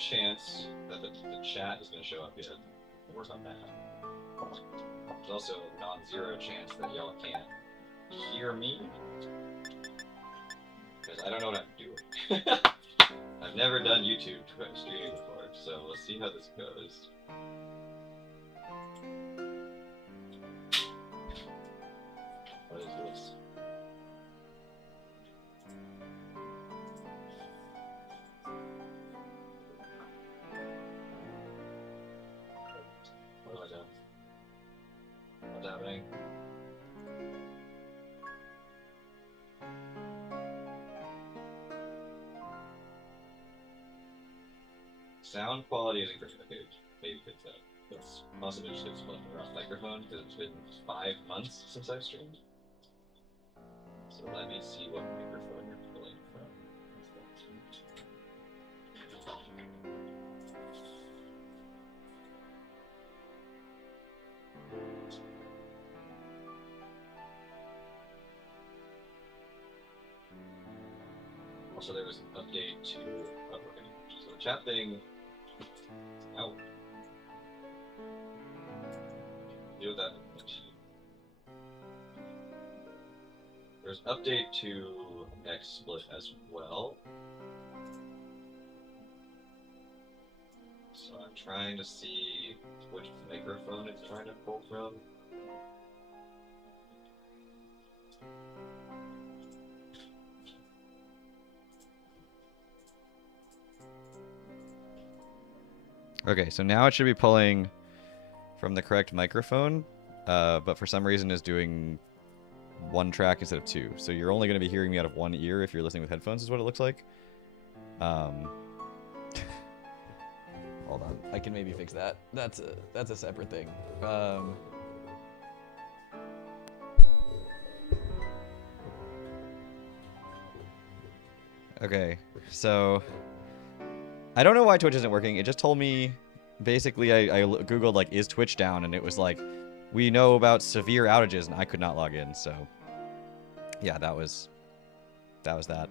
chance that the chat is going to show up yet. We'll work on that. There's also a non-zero chance that y'all can't hear me. Because I don't know what I'm doing. I've never done YouTube streaming before, so we'll see how this goes. What is this? What have I done? What's happening? Sound quality isn't great. Okay, maybe fix that. That's possibly just fix the wrong microphone because it's been 5 months since I've streamed. So let me see what microphone you're pulling from. Also, there was an update to so the chat thing. Out. Deal with that. There's an update to XSplit as well. So I'm trying to see which microphone it's trying to pull from. Okay, so now it should be pulling from the correct microphone, but for some reason is doing 1 track instead of 2. So you're only going to be hearing me out of 1 ear if you're listening with headphones, is what it looks like. Hold on, I can maybe fix that. That's a separate thing. Okay, so I don't know why Twitch isn't working. It just told me, basically, I googled like, is Twitch down, and it was like, we know about severe outages, and I could not log in. So yeah, that was that.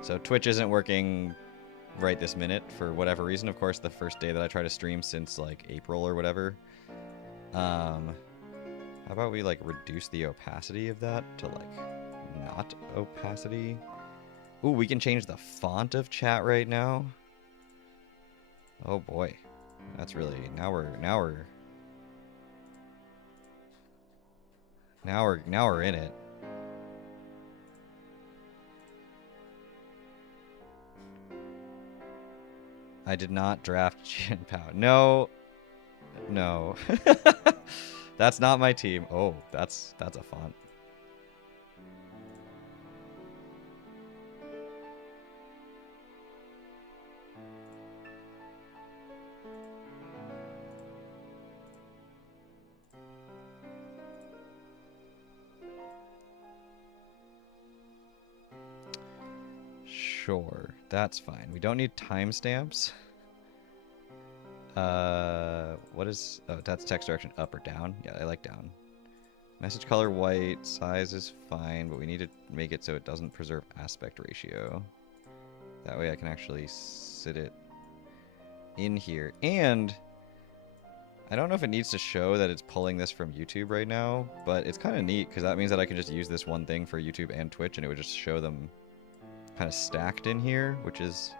So Twitch isn't working right this minute for whatever reason. Of course, the first day that I try to stream since like April or whatever. How about we like reduce the opacity of that to like not opacity? Ooh, we can change the font of chat right now. Oh boy, that's really now we're in it. I did not draft Chin Pao. No. That's not my team. Oh, that's a font. Sure, that's fine. We don't need timestamps. What is... Oh, that's text direction up or down? Yeah, I like down. Message color white. Size is fine, but we need to make it so it doesn't preserve aspect ratio. That way I can actually sit it in here. And I don't know if it needs to show that it's pulling this from YouTube right now, but it's kind of neat because that means that I can just use this one thing for YouTube and Twitch, and it would just show them kind of stacked in here, which is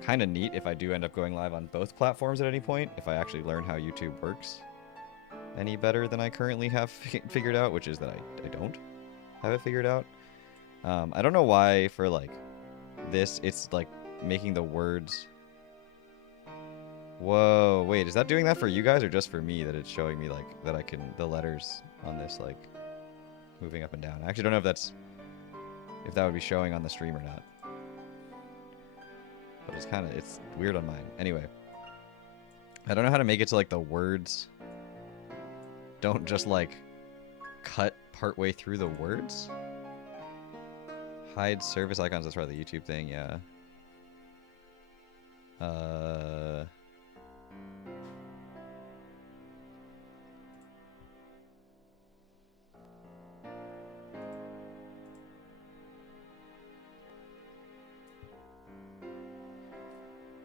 kind of neat if I do end up going live on both platforms at any point, if I actually learn how YouTube works any better than I currently have figured out, which is that I don't have it figured out. I don't know why for like this it's like making the words... Whoa, wait, is that doing that for you guys or just for me, that it's showing me like that I can, the letters on this like moving up and down? I actually don't know if that would be showing on the stream or not. But it's weird on mine. Anyway, I don't know how to make it so like the words don't just like cut partway through the words. Hide service icons, that's probably the YouTube thing, yeah.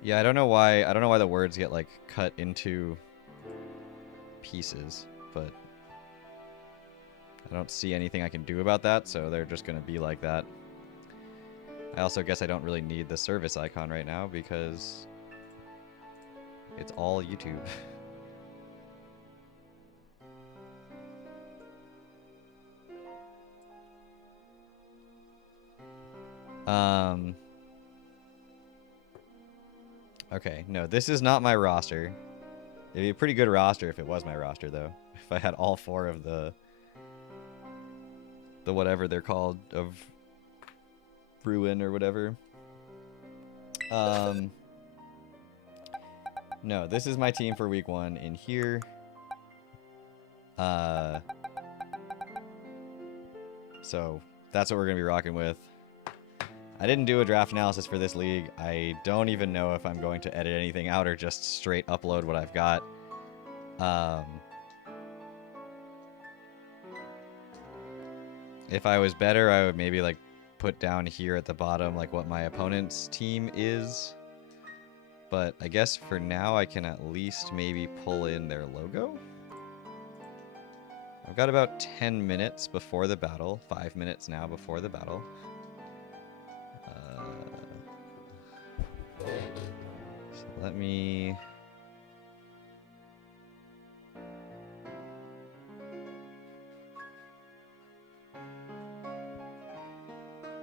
Yeah, I don't know why the words get like cut into pieces, but I don't see anything I can do about that, so they're just gonna be like that. I also guess I don't really need the service icon right now because it's all YouTube. Okay, no, this is not my roster. It'd be a pretty good roster if it was my roster, though. If I had all 4 of the whatever they're called, of Ruin or whatever. No, this is my team for week 1 in here. So that's what we're gonna be rocking with. I didn't do a draft analysis for this league. I don't even know if I'm going to edit anything out or just straight upload what I've got. If I was better, I would maybe like put down here at the bottom like what my opponent's team is. But I guess for now I can at least maybe pull in their logo. I've got about 10 minutes before the battle. 5 minutes now before the battle. So let me...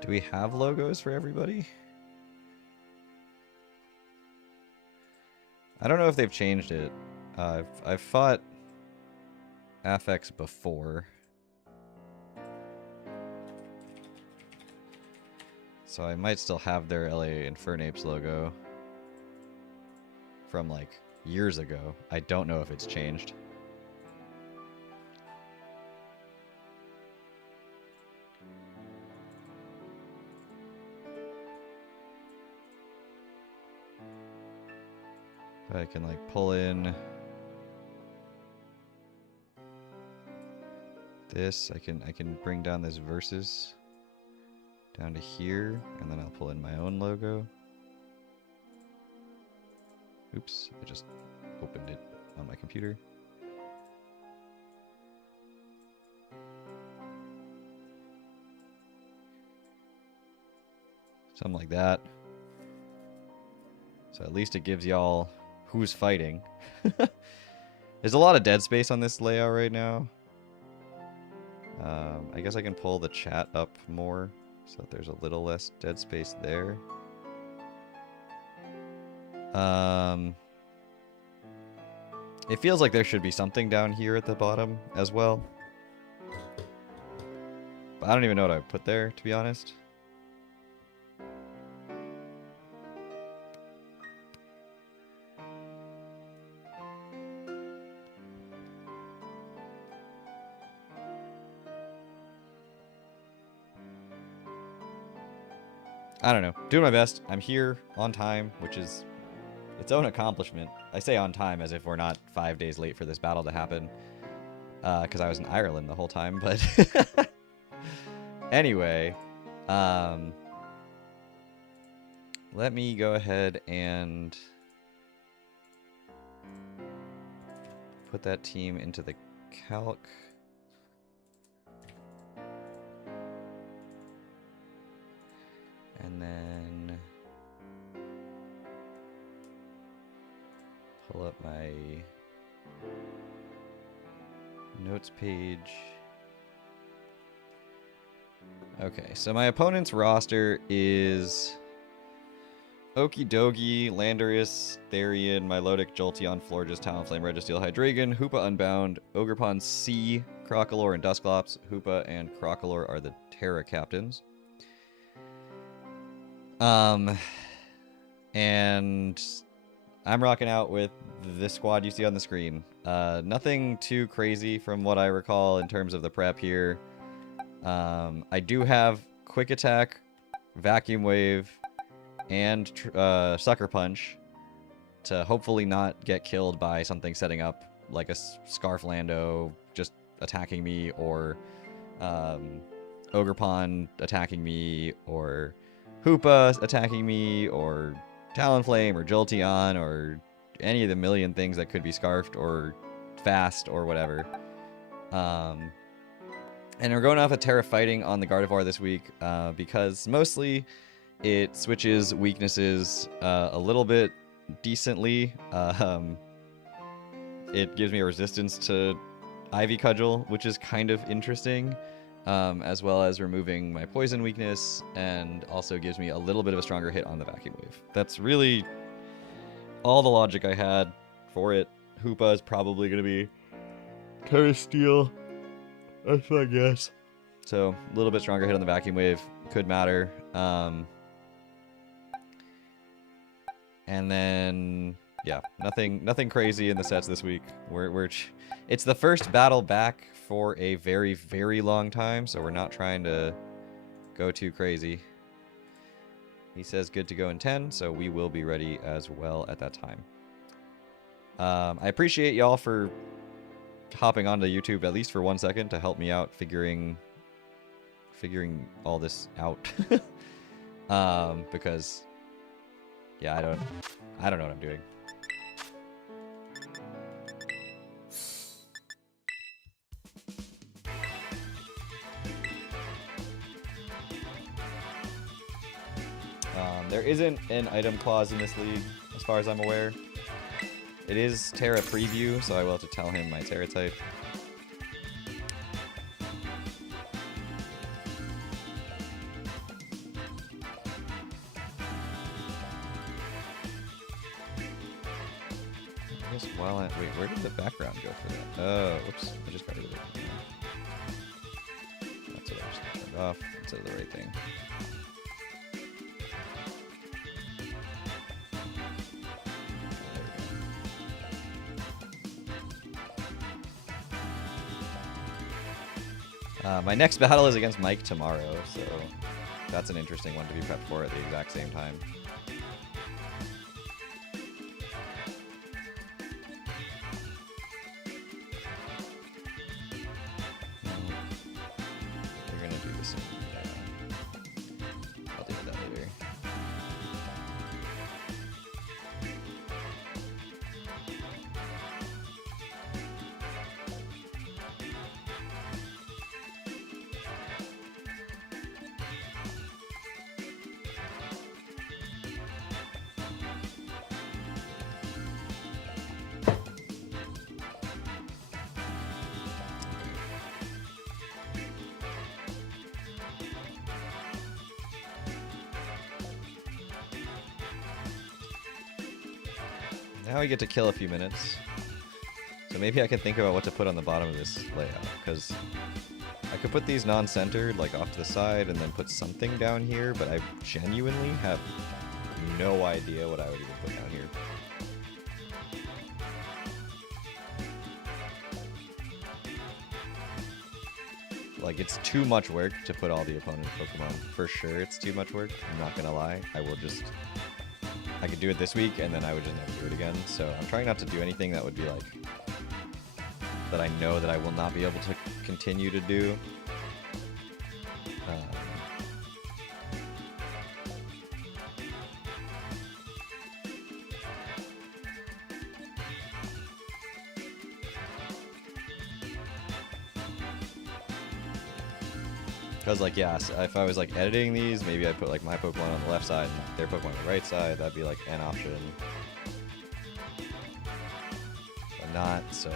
Do we have logos for everybody? I don't know if they've changed it. I've fought Affix before. So I might still have their LA Infernapes logo from like years ago. I don't know if it's changed. But I can like pull in this. I can bring down this versus down to here, and then I'll pull in my own logo. Oops, I just opened it on my computer. Something like that. So at least it gives y'all who's fighting. There's a lot of dead space on this layout right now. I guess I can pull the chat up more so that there's a little less dead space there. It feels like there should be something down here at the bottom as well. But I don't even know what I would put there, to be honest. I don't know. Doing my best. I'm here on time, which is its own accomplishment. I say on time as if we're not 5 days late for this battle to happen. Because I was in Ireland the whole time, but... Anyway. Let me go ahead and... put that team into the calc. And then pull up my notes page. Okay, so my opponent's roster is Okie Dogie, Landorus, Therian, Milotic, Jolteon, Florges, Talonflame, Registeel, Hydreigon, Hoopa Unbound, Ogerpon C, Crocalor, and Dusclops. Hoopa and Crocalor are the Terra captains. And I'm rocking out with this squad you see on the screen. Nothing too crazy from what I recall in terms of the prep here. I do have Quick Attack, Vacuum Wave, and Sucker Punch to hopefully not get killed by something setting up like a Scarflando just attacking me, or Ogerpon attacking me, or Hoopa attacking me, or Talonflame or Jolteon or any of the million things that could be Scarfed or Fast or whatever. And we're going off of Terra Fighting on the Gardevoir this week because mostly it switches weaknesses a little bit decently. It gives me a resistance to Ivy Cudgel, which is kind of interesting, as well as removing my poison weakness, and also gives me a little bit of a stronger hit on the Vacuum Wave. That's really all the logic I had for it. Hoopa is probably going to be Terra Steel, that's my guess. So a little bit stronger hit on the Vacuum Wave could matter. And then, yeah, nothing crazy in the sets this week. It's the first battle back for a very, very long time, so we're not trying to go too crazy. He says good to go in 10, so we will be ready as well at that time. I appreciate y'all for hopping onto YouTube at least for 1 second to help me out figuring all this out. Because yeah, I don't know what I'm doing. There isn't an item clause in this league, as far as I'm aware. It is Terra Preview, so I will have to tell him my Terra type. I guess while I... Wait, where did the background go for that? Oh, oops. I just got rid of it. That's what I just turned off instead of the right thing. My next battle is against Mike tomorrow, so that's an interesting one to be prepped for at the exact same time. We're gonna do this in, I'll deal with that later. Now we get to kill a few minutes. So maybe I can think about what to put on the bottom of this layout, because I could put these non-centered, like off to the side, and then put something down here, but I genuinely have no idea what I would even put down here. Like, it's too much work to put all the opponent Pokemon. For sure, it's too much work. I'm not gonna lie. I could do it this week, and then I would just never do it again. So I'm trying not to do anything that would be like, that I know that I will not be able to continue to do. Because, like, yeah, so if I was, like, editing these, maybe I'd put, like, my Pokemon on the left side and their Pokemon on the right side. That'd be, like, an option. But not, so...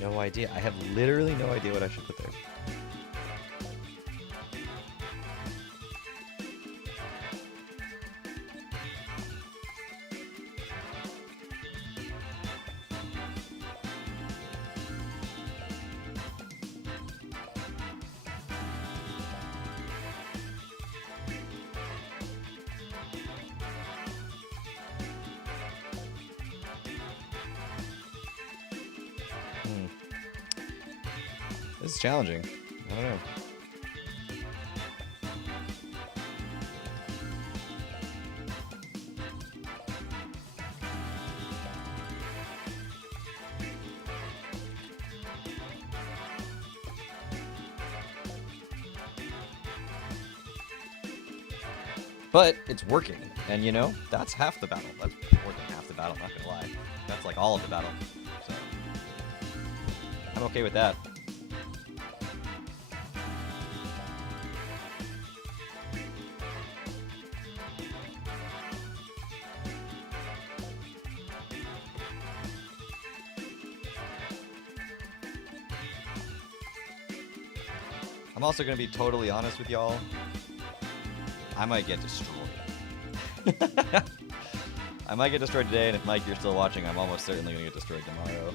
No idea. I have literally no idea what I should put there. This is challenging. I don't know. But it's working, and you know, that's half the battle. That's more than half the battle, not gonna lie. That's like all of the battle. So I'm okay with that. I'm also gonna be totally honest with y'all. I might get destroyed. I might get destroyed today, and if Mike, you're still watching, I'm almost certainly gonna get destroyed tomorrow.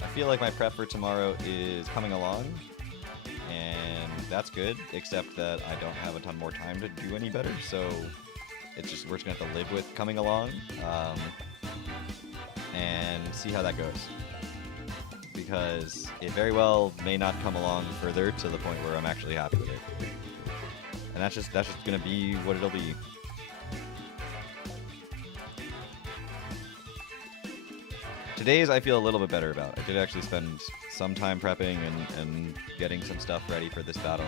I feel like my prep for tomorrow is coming along, and that's good, except that I don't have a ton more time to do any better, so it's just, we're just gonna have to live with coming along, and see how that goes. Because it very well may not come along further to the point where I'm actually happy with it. And that's just gonna be what it'll be. Today's I feel a little bit better about. I did actually spend some time prepping and getting some stuff ready for this battle.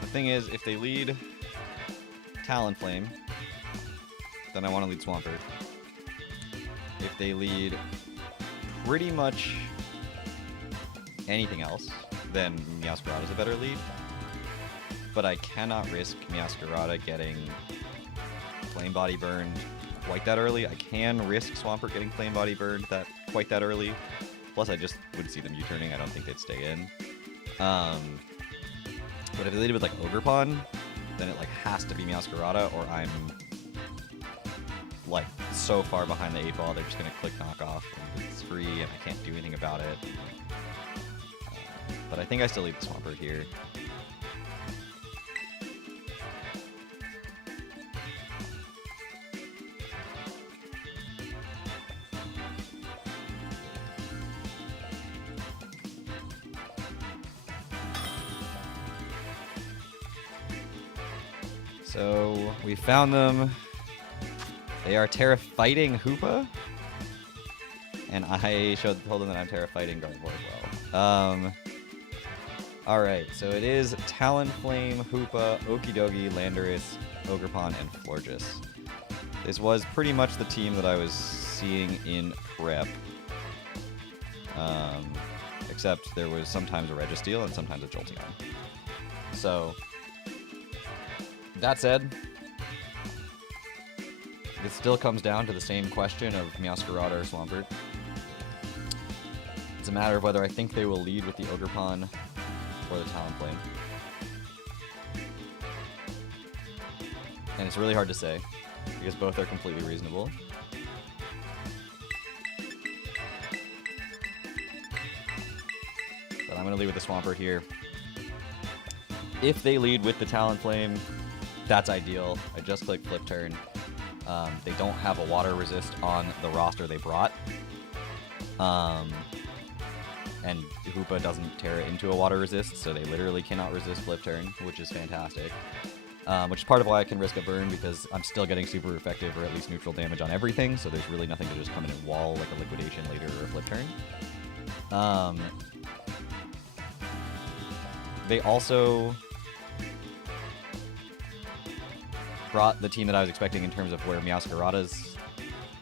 The thing is, if they lead Talonflame, then I want to lead Swampert. If they lead pretty much anything else, then Meowscarada is a better lead. But I cannot risk Meowscarada getting Flame Body burned quite that early. I can risk Swampert getting Flame Body burned quite that early. Plus, I just would see them U-turning. I don't think they'd stay in. But if they lead it with like Ogerpon, then it like has to be Meowscarada, or I'm like so far behind the 8-ball they're just gonna click knockoff and it's free and I can't do anything about it. But I think I still lead the Swampert here. So we found them. They are Terra fighting Hoopa, and I told them that I'm Terra fighting Gardevoir as well. All right, so it is Talonflame, Hoopa, Okidogi, Landorus, Ogerpon, and Florges. This was pretty much the team that I was seeing in prep, except there was sometimes a Registeel and sometimes a Jolteon. So that said, it still comes down to the same question of Meowscarada or Swampert. It's a matter of whether I think they will lead with the Ogerpon or the Talonflame. And it's really hard to say, because both are completely reasonable. But I'm going to lead with the Swampert here. If they lead with the Talonflame, that's ideal. I just clicked Flip Turn. They don't have a water resist on the roster they brought. And Hoopa doesn't tear it into a water resist, so they literally cannot resist Flip Turn, which is fantastic. Which is part of why I can risk a burn, because I'm still getting super effective or at least neutral damage on everything, so there's really nothing to just come in and wall like a Liquidation later or a Flip Turn. They also brought the team that I was expecting in terms of where Meowscarada's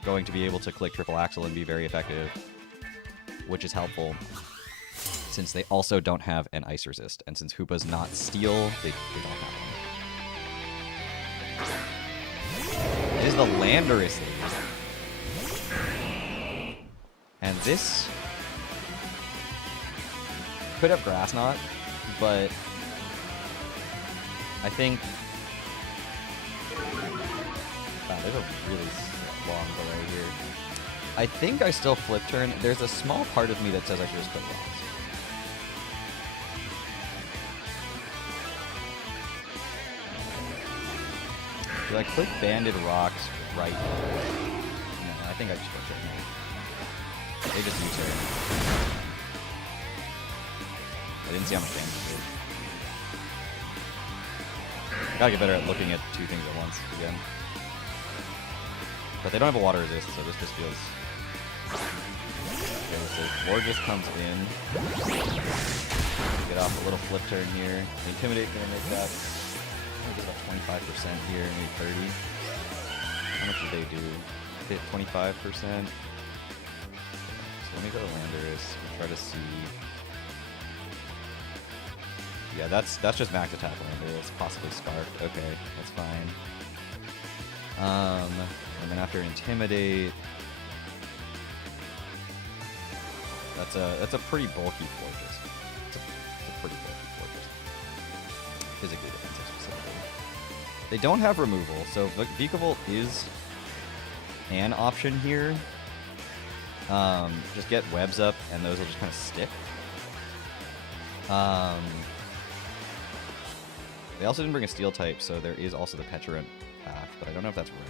going to be able to click Triple Axle and be very effective, which is helpful, since they also don't have an Ice Resist, and since Hoopa's not Steel, they don't have one. It is the Landorus League. And this could have Grass Knot, but I think... Wow, there's a really long delay here. I think I still flip turn. There's a small part of me that says I should just put rocks. Do I click Banded Rocks right here? No, I think I just flip turn. They just U-turn. I didn't see how much damage it did. I gotta get better at looking at two things at once again. But they don't have a water resist, so this just feels... Okay, so Gorgeous comes in. Get off a little flip turn here. Intimidate gonna make that... I think it's about 25% here, maybe 30. How much did they do? Hit 25%. So let me go to Landorus and try to see... Yeah, that's just max attack Landorus, possibly Scarf. Okay, that's fine. And then after Intimidate... That's a pretty bulky Fortress. It's a pretty bulky Fortress. Physically defensive specifically. They don't have removal, so Vikavolt is an option here. Just get webs up, and those will just kind of stick. They also didn't bring a Steel type, so there is also the Petulant path, but I don't know if that's right.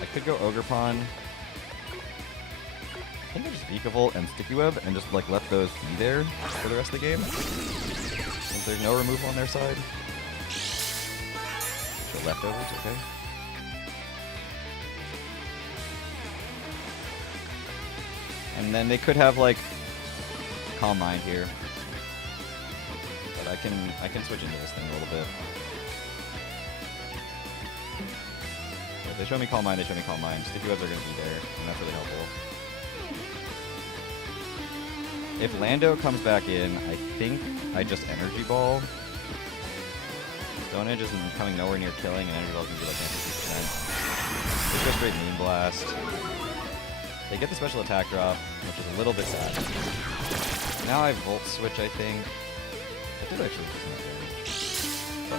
I could go Ogerpon. I think I just Vikavolt and Sticky Web and just like let those be there for the rest of the game. Since there's no removal on their side. The leftovers, okay. And then they could have like Calm Mind here. But I can switch into this thing a little bit. If they show me Calm Mind, they show me Calm Mind. Sticky Webs are going to be there, and that's really helpful. If Lando comes back in, I think I just Energy Ball. Stone Edge is coming nowhere near killing, and Energy Ball can be like 50%. Just go straight Moon Blast. They get the special attack drop, which is a little bit sad. Now I Volt Switch, I think. I did actually just not there.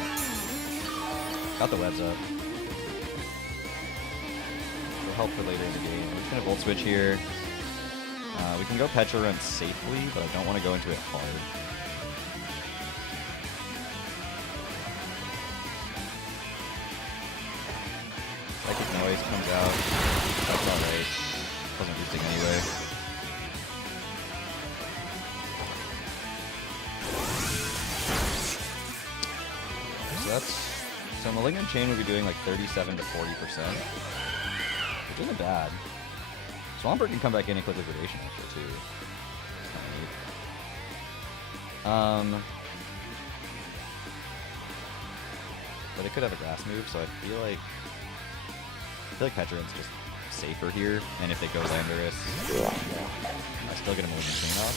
Got the webs up. Will help for later in the game. I'm just gonna Volt Switch here. We can go Petulant safely, but I don't want to go into it hard. Psychic Noise comes out. That's alright. Wasn't boosting anyway. So Malignant Chain would be doing like 37 to 40%, which isn't bad. Swampert can come back in and click Liquidation actually too. But it could have a grass move, so I feel like Petulant's just safer here, and if they go Landorus, I still get a Malignant Chain off.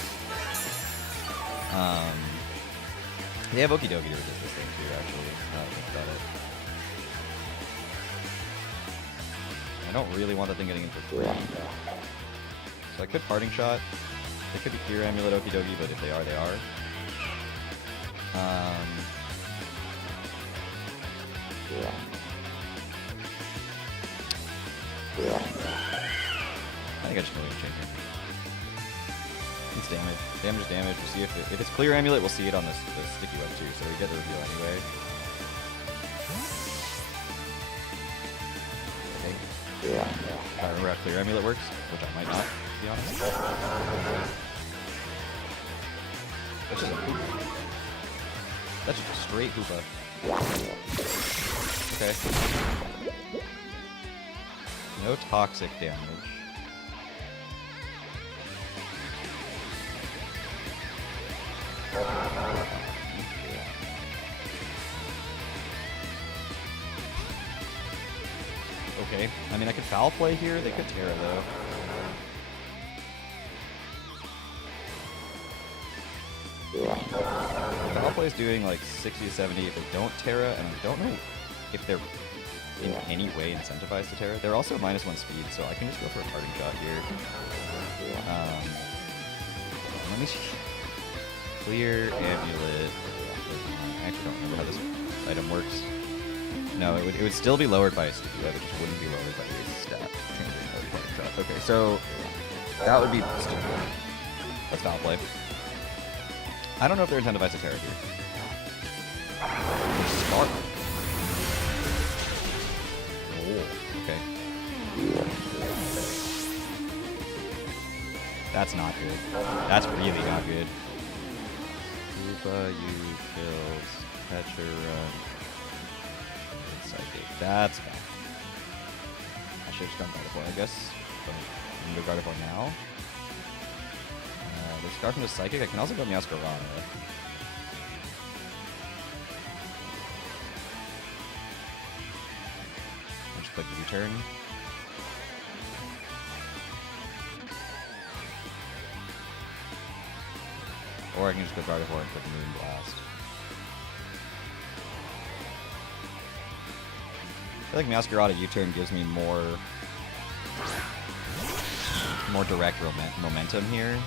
They have Okidogi to resist this thing too, actually. Think about it. I don't really want that thing getting in for free. So I could Parting Shot. They could be Clear Amulet Okidogi, but if they are, they are. I think I just Malignant Chain here. It's damage. Damage is damage. We'll see if it's Clear Amulet, we'll see it on the Sticky Web too, so we get the reveal anyway. Okay. If I remember how Clear Amulet works, which I might not, to be honest. That's just a Hoopa. That's just a straight Hoopa. Okay. No toxic damage. Okay, I mean I could Foul Play here, they could Terra though. Foul play is doing like 60 to 70 if they don't Terra, and I don't know if they're in any way incentivized to Terra. They're also -1 speed, so I can just go for a parting shot here. Let me clear amulet. I actually don't remember how this item works. No, it would still be lowered by a stupid web, it just wouldn't be lowered by a stat changing or parting shot. Okay, so that would be stupid. That's foul play. I don't know if they're incentivized to Terra here. Spark. Oh, okay. That's not good. That's really not good. Koopa, you kills Petra. Psychic. That's bad. I should have just gone Gardevoir, I guess. But I'm going to go Gardevoir now. There's Scarf into Psychic. I can also go Meowscarada. Just click the U-turn. Or I can just go Gardevoir and click Moon Blast. I feel like Meowscarada U-turn gives me more direct momentum here.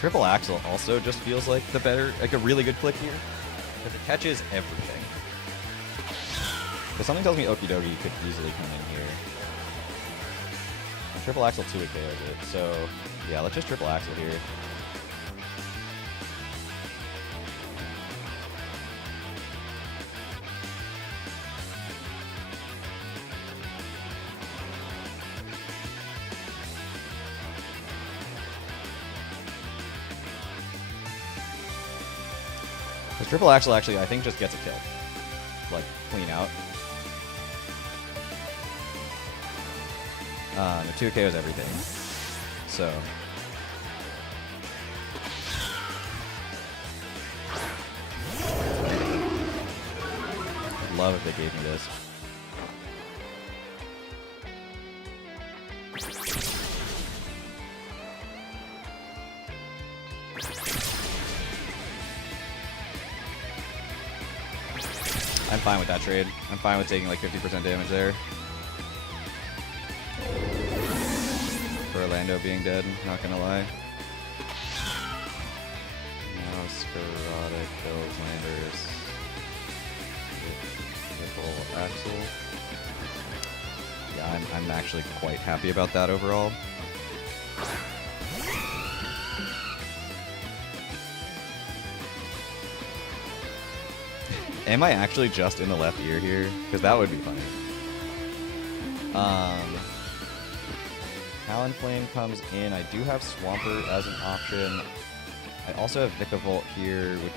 Triple Axle also just feels like the better, like a really good click here, because it catches everything. But something tells me Okie Dokie could easily come in here. And Triple Axle 2 KO'd it, so yeah, let's just Triple Axle here. This Triple Axle actually, I think, just gets a kill. Like, clean out. The 2 KOs everything. So. I'd love if they gave me this. I'm fine with that trade. I'm fine with taking like 50% damage there. For Orlando being dead, not gonna lie. Now Scarada kills Landers. Triple Axle. Yeah, I'm actually quite happy about that overall. Am I actually just in the left ear here? Because that would be funny. Talonflame comes in. I do have Swampert as an option. I also have Vikavolt here, which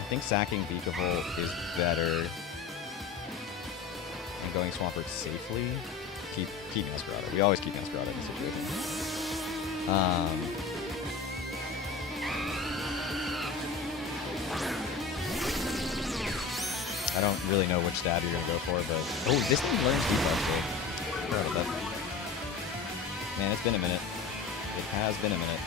I think sacking Vikavolt is better than going Swampert safely. Keep Meowscarada. We always keep Meowscarada in this situation. I don't really know which stab you're gonna go for, but oh, this thing learns Defense. Forgot about that. Man, it's been a minute. It has been a minute.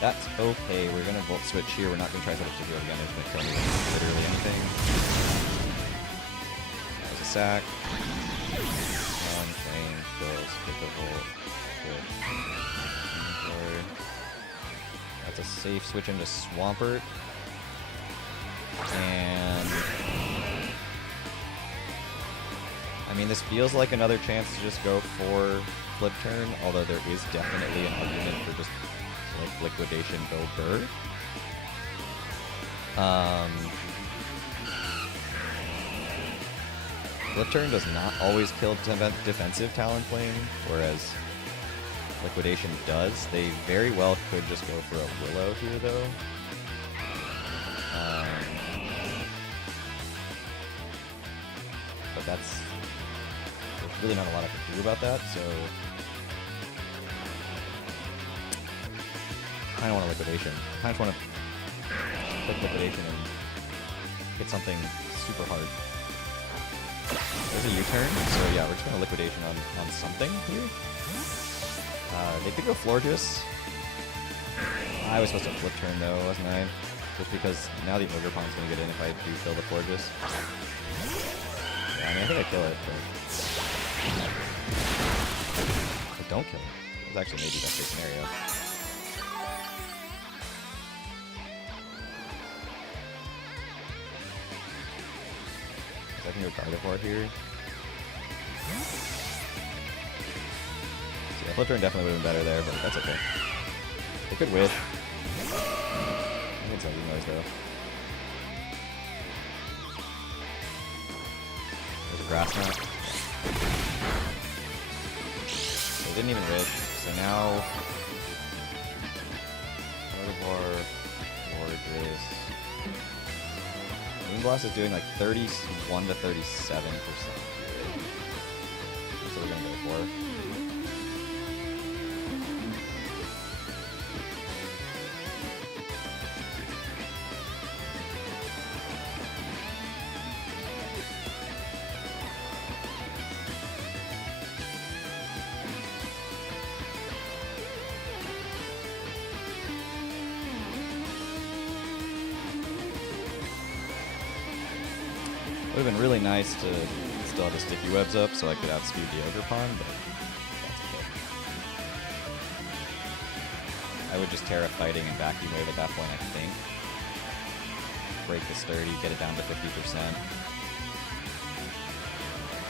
That's okay. We're gonna Volt Switch here. We're not gonna try to switch to Field again. It's gonna kill me with literally anything. That was a sack. One thing kills Vikavolt. That's a safe switch into Swampert. And I mean, this feels like another chance to just go for Flip Turn, although there is definitely an argument for just like Liquidation go Burr. Flip Turn does not always kill defensive Talonflame, whereas Liquidation does. They very well could just go for a Willow here, though. But there's really not a lot I can do about that, so I kind of want a Liquidation. I kind of want to click Liquidation and hit something super hard. There's a U-turn, so yeah, we're just going to Liquidation on something here. They could go Florges. I was supposed to flip turn though, wasn't I? Just because now the Ogre Pawn's gonna get in if I do kill the Fortress. Yeah, I mean, I think I kill it, but don't kill it. It's actually maybe best case scenario. I can go Gardevoir here. So yeah, flip turn definitely would have been better there, but that's okay. They could wish. I think it's a noise though. There's a grass knot. They didn't even wish, so now Gardevoir, Fortress. Moonblast is doing like 31 to 37%. That's what we're gonna go for. Would have been really nice to still have the sticky webs up so I could outspeed the Ogre Pawn, but that's okay. I would just Terra fighting and vacuum wave at that point, I think. Break the sturdy, get it down to 50%.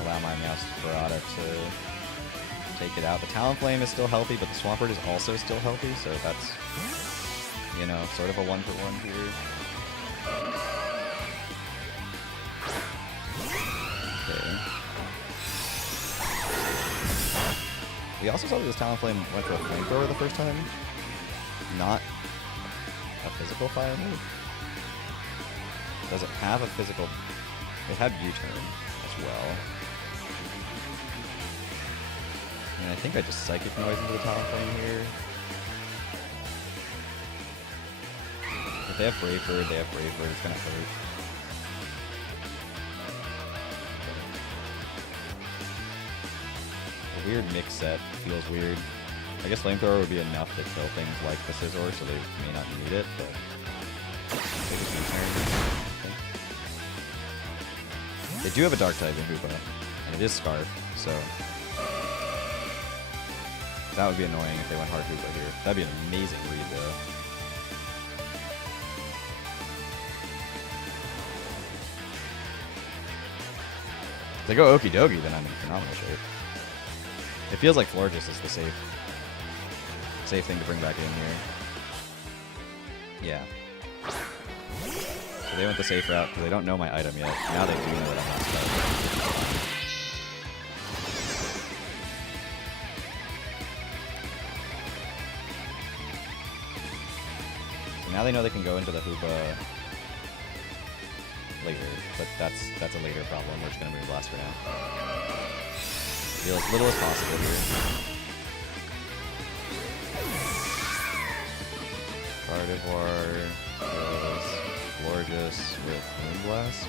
Allow my Meowscarada to take it out. The Talonflame is still healthy, but the Swampert is also still healthy, so that's, you know, sort of a 1-for-1 here. We also saw that this Talonflame went for a flamethrower the first time. Not a physical fire move. Does it have a physical... It had U-turn as well. And I think I just Psychic Noise into the Talonflame here. If they have Brave Bird, it's gonna hurt. Weird mix set feels weird. I guess Flamethrower would be enough to kill things like the Scizor, so they may not need it, but they do have a Dark type in Hoopa, and it is Scarf, so that would be annoying if they went hard Hoopa here. That'd be an amazing read though. If they go Okie Dokie, then I'm in phenomenal shape. It feels like Florges is the safe thing to bring back in here. Yeah. So they went the safe route because they don't know my item yet. Now they do know that I'm not spelled. So now they know they can go into the Hoopa later, but that's a later problem. We're just gonna Moonblast for now. Deal as little as possible here. Gardevoir kills Florges with Moonblast.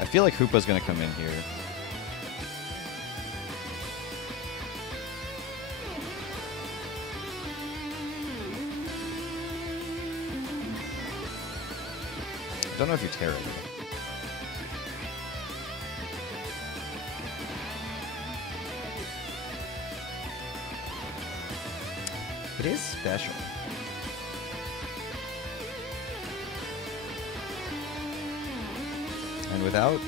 I feel like Hoopa's gonna come in here. I don't know if you Terra it. It is special. And without...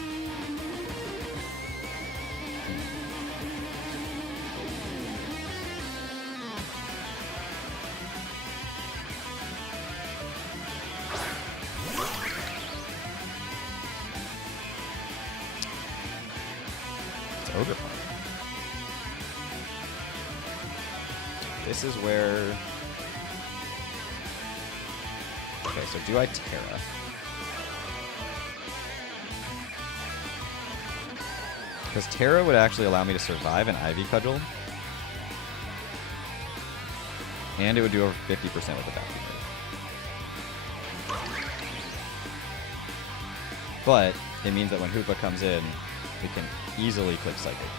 It's Ogre Pawn. This is where... Okay, so do I Terra? Because Terra would actually allow me to survive an Ivy Cudgel. And it would do over 50% with the vacuum move. But it means that when Hoopa comes in, we can easily click Psychic.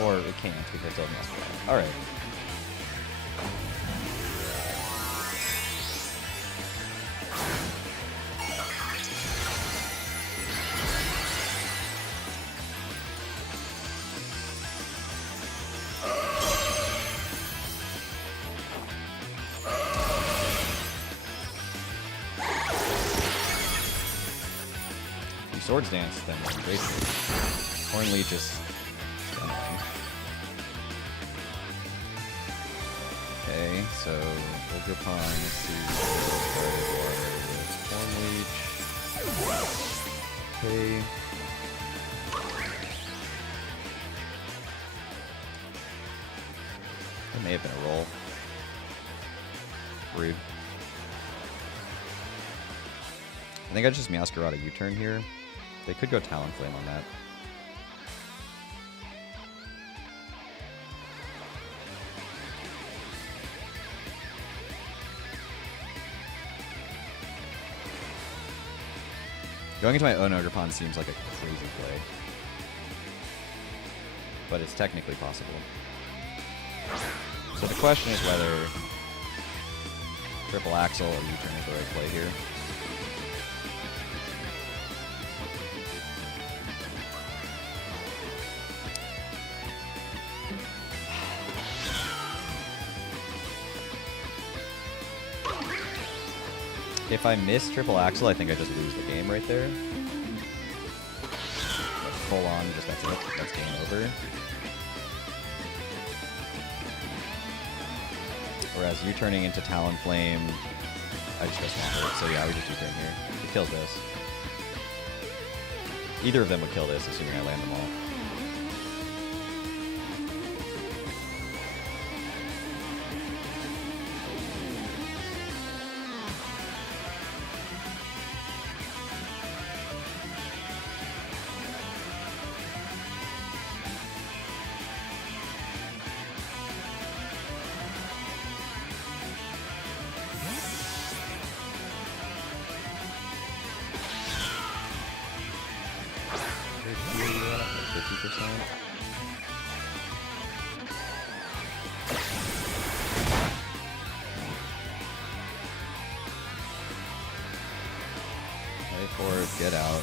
Or it can't because it's Meowscarada. Alright. Swords Dance, then Great Sword. Horn Leech is annoying. Okay, so Ogre Pawn, let's see. Horn Leech. Okay. That may have been a roll. Rude. I think I just Masquerade a U-turn here. They could go Talonflame on that. Going into my own Ogre Pawn seems like a crazy play. But it's technically possible. So the question is whether Triple Axle or U-turn is the right play here. If I miss Triple Axle, I think I just lose the game right there. That's full on, just that's it. That's game over. Whereas you turning into Talonflame, I just go Swampert. So yeah, we just U-turn here. It kills this. Either of them would kill this, assuming I land them all. Get out.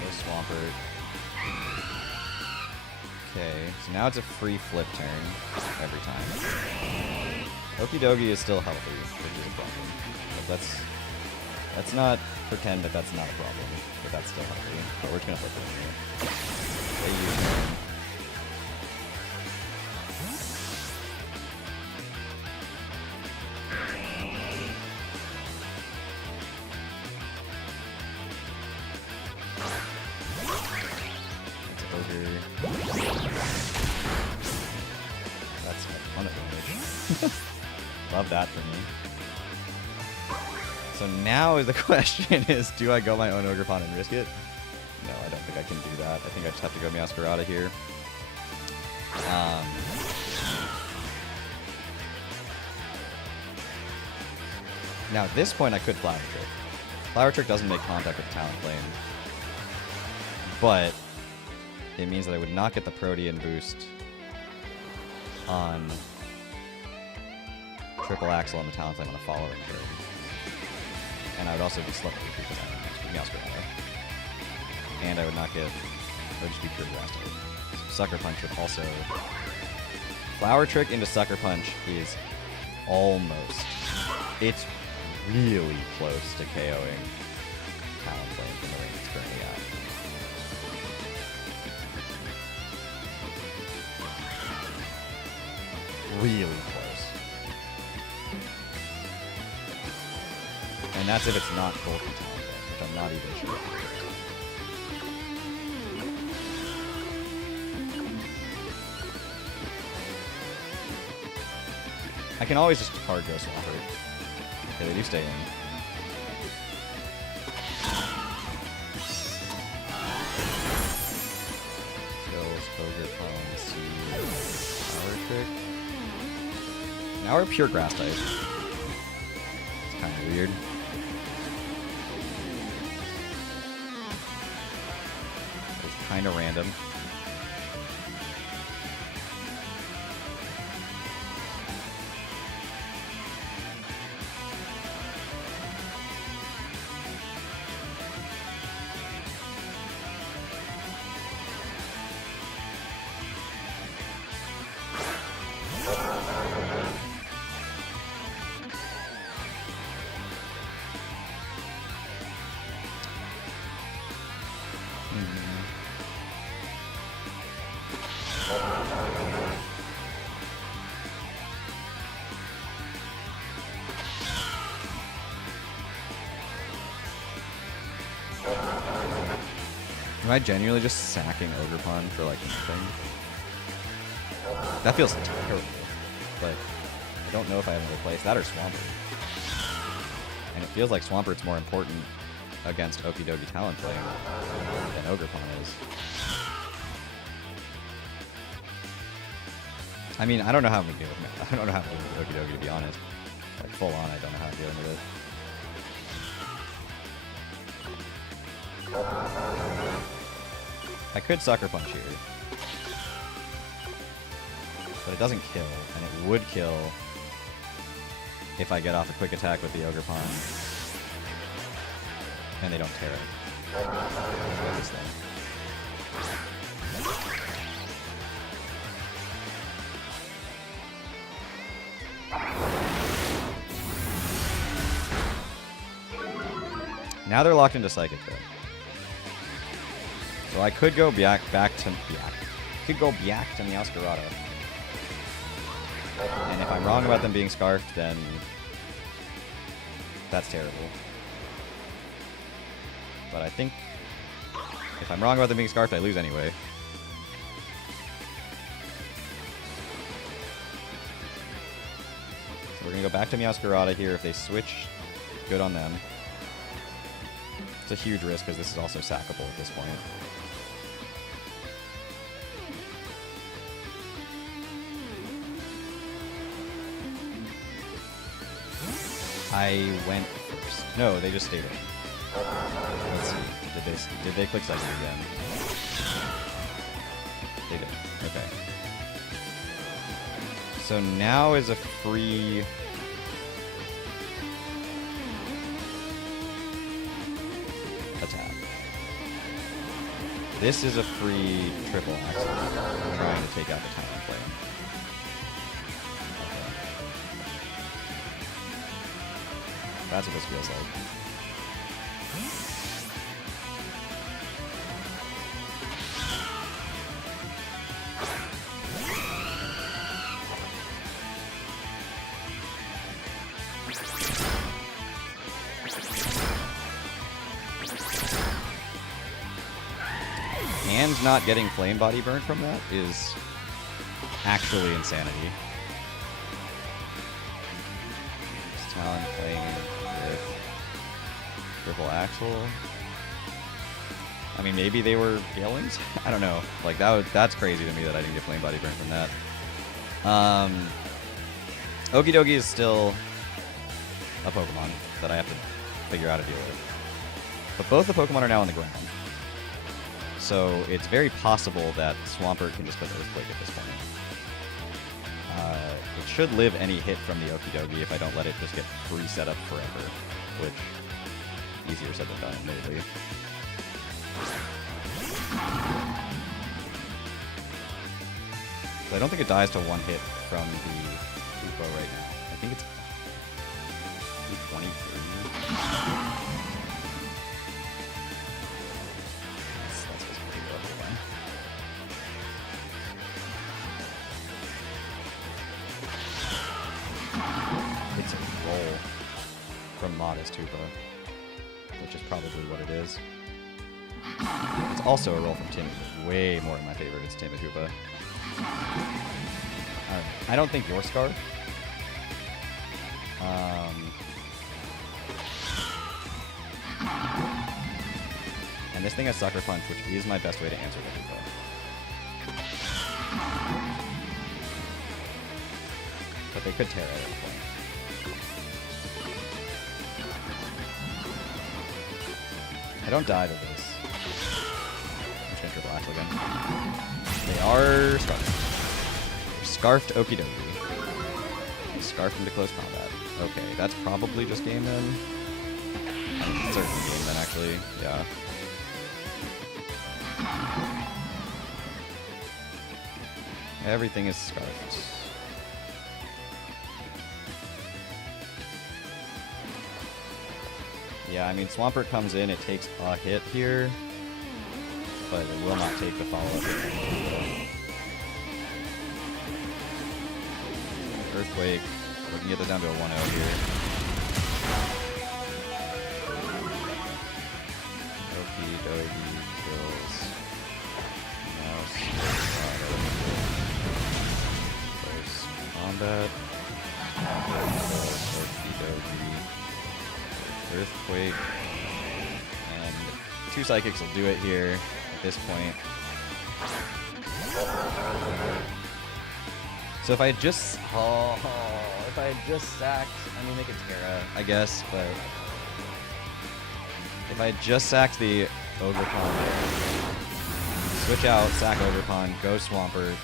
No Swampert. Okay, so now it's a free flip turn every time. Okie Dokie is still healthy, which is a problem. But let's not pretend that that's not a problem, but that's still healthy. But we're just gonna flip it here. They U-turn. That's a ton of damage. Love that for me. So now the question is, do I go my own Ogre Pawn and risk it? No, I don't think I can do that. I think I just have to go Masquerade here. Now at this point I could Flower Trick. Flower Trick doesn't make contact with Talonflame, but it means that I would not get the Protean boost on Triple Axle on the Talonflame on the following turn. And I would also be slippery because I have Masquerade. And I would not get, I would just be pure Grass type. So Sucker Punch would also... Flower Trick into Sucker Punch is almost... It's really close to KOing Talonflame from the range it's currently at. Really close. And that's if it's not bulky Talonflame, which I'm not even sure. I can always just hard go Swampert. Okay, they do stay in. Kills, Ogre Pawn, see, Power Trick. Now we're pure Grass type. It's kind of weird. It's kind of random. Am I genuinely just sacking Ogerpon for like nothing? That feels terrible, but I don't know if I have another place. That or Swampert. And it feels like Swampert's more important against Okie Dokie Talonflame than Ogerpon is. I mean, I don't know how I'm dealing with it. I don't know how I'm dealing with Okie Dokie, to be honest. Like, full on, I don't know how I'm dealing with it. I could Sucker Punch here. But it doesn't kill, and it would kill if I get off a quick attack with the Ogerpon. And they don't tear it. This thing. Now they're locked into Psychic, though. So I could go back to Meowscarada. And if I'm wrong about them being Scarfed, then that's terrible. But I think if I'm wrong about them being Scarfed, I lose anyway. So we're going to go back to Meowscarada here. If they switch, good on them. It's a huge risk because this is also sackable at this point. I went first. No, they just stayed in. Let's see. Did they click Psychic again? They did. Okay. So now is a free... attack. This is a free triple axle trying to take out the Talonflame. Okay. That's what this feels like. And not getting Flame Body Burn from that is actually insanity. Talonflame with triple axle. I mean, maybe they were Galings? I don't know. Like, that's crazy to me that I didn't get Flame Body Burn from that. Okie Dokie is still a Pokemon that I have to figure out how to deal with. But both the Pokemon are now on the ground. So it's very possible that Swampert can just put Earthquake at this point. It should live any hit from the Okie Dokie if I don't let it just get free set up forever, which easier said than done, admittedly. So I don't think it dies to one hit from the Upo right now. I think it's 23. From Modest Hoopa, which is probably what it is. It's also a roll from Timid, but way more of my favorite is Timid Hoopa. Alright, I don't think you're Scarf. And this thing has Sucker Punch, which is my best way to answer the Hoopa. But they could tear it at a point. I don't die to this. I'm just gonna triple axle again. They are scarfed. Scarfed Okie Dokie. Scarfed into close combat. Okay, that's probably just game then. Certain game then, actually. Yeah. Everything is scarfed. Yeah, I mean, Swampert comes in, it takes a hit here. but it will not take the follow-up. Earthquake. We can get this down to a 1-0 here. Okie dokie kills. Mouse. Close combat. Okie dokie. Earthquake. And 2 psychics will do it here at this point. So if I had just sacked, I mean they could Terra, I guess, but if I had just sacked the Ogre Pond there, switch out, sack Ogre Pond, go Swampert,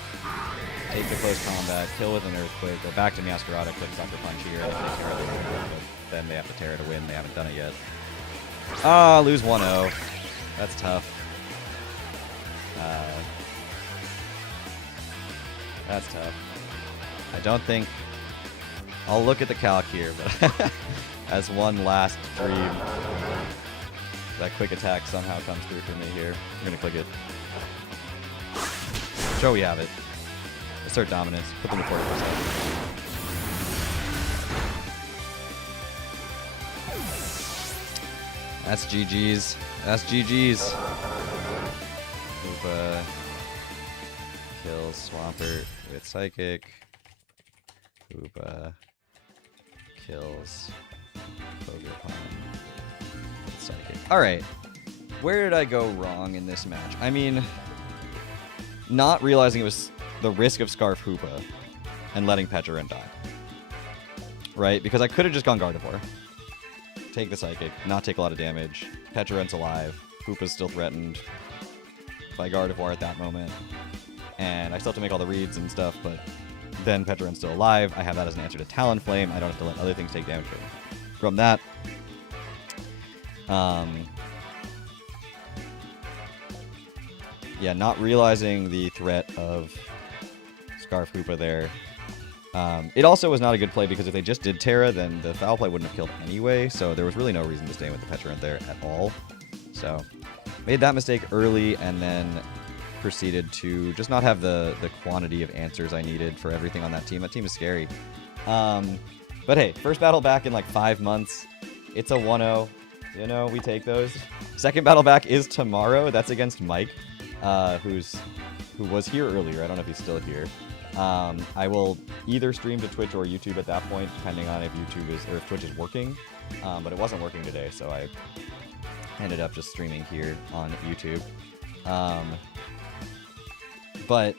take the close combat, kill with an Earthquake, go back to Meowscarada, click Sucker Punch here, and if they Terra, they win, but then they have to Terra to win. They haven't done it yet. Ah, lose 1-0. That's tough. That's tough. I don't think... I'll look at the calc here, but as one last dream, that quick attack somehow comes through for me here. I'm going to click it. Sure, we have it. Assert dominance. Put them to 40%. That's GG's. That's GG's. Koopa kills Swampert with Psychic. Koopa kills Ogre Pond with Psychic. Alright. Where did I go wrong in this match? I mean, not realizing it was the risk of Scarf Hoopa and letting Pecharin die. Right? Because I could have just gone Gardevoir. Take the Psychic, not take a lot of damage. Pecharin's alive. Hoopa's still threatened by Gardevoir at that moment. And I still have to make all the reads and stuff, but then Pecharin's still alive. I have that as an answer to Talonflame. I don't have to let other things take damage from that. Yeah, not realizing the threat of Scarf Hoopa there. It also was not a good play because if they just did Terra, then the foul play wouldn't have killed anyway, so there was really no reason to stay with the Pecharin there at all. So, made that mistake early and then proceeded to just not have the quantity of answers I needed for everything on that team. That team is scary. But hey, first battle back in like 5 months. It's a 1-0. You know, we take those. Second battle back is tomorrow. That's against Mike, who was here earlier. I don't know if he's still here. I will either stream to Twitch or YouTube at that point, depending on if if Twitch is working. But it wasn't working today, so I ended up just streaming here on YouTube. But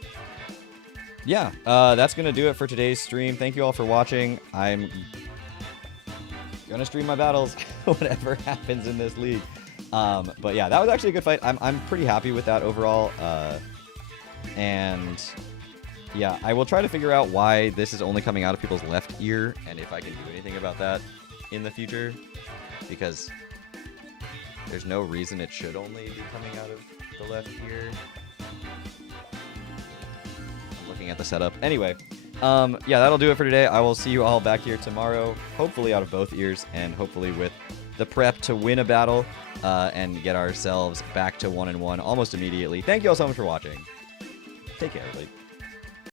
yeah, that's gonna do it for today's stream. Thank you all for watching. I'm gonna stream my battles, whatever happens in this league. But yeah, that was actually a good fight. I'm pretty happy with that overall. And yeah, I will try to figure out why this is only coming out of people's left ear, and if I can do anything about that in the future, because there's no reason it should only be coming out of the left ear. I'm looking at the setup. Anyway, yeah, that'll do it for today. I will see you all back here tomorrow, hopefully out of both ears, and hopefully with the prep to win a battle and get ourselves back to 1-1 almost immediately. Thank you all so much for watching. Take care, everybody.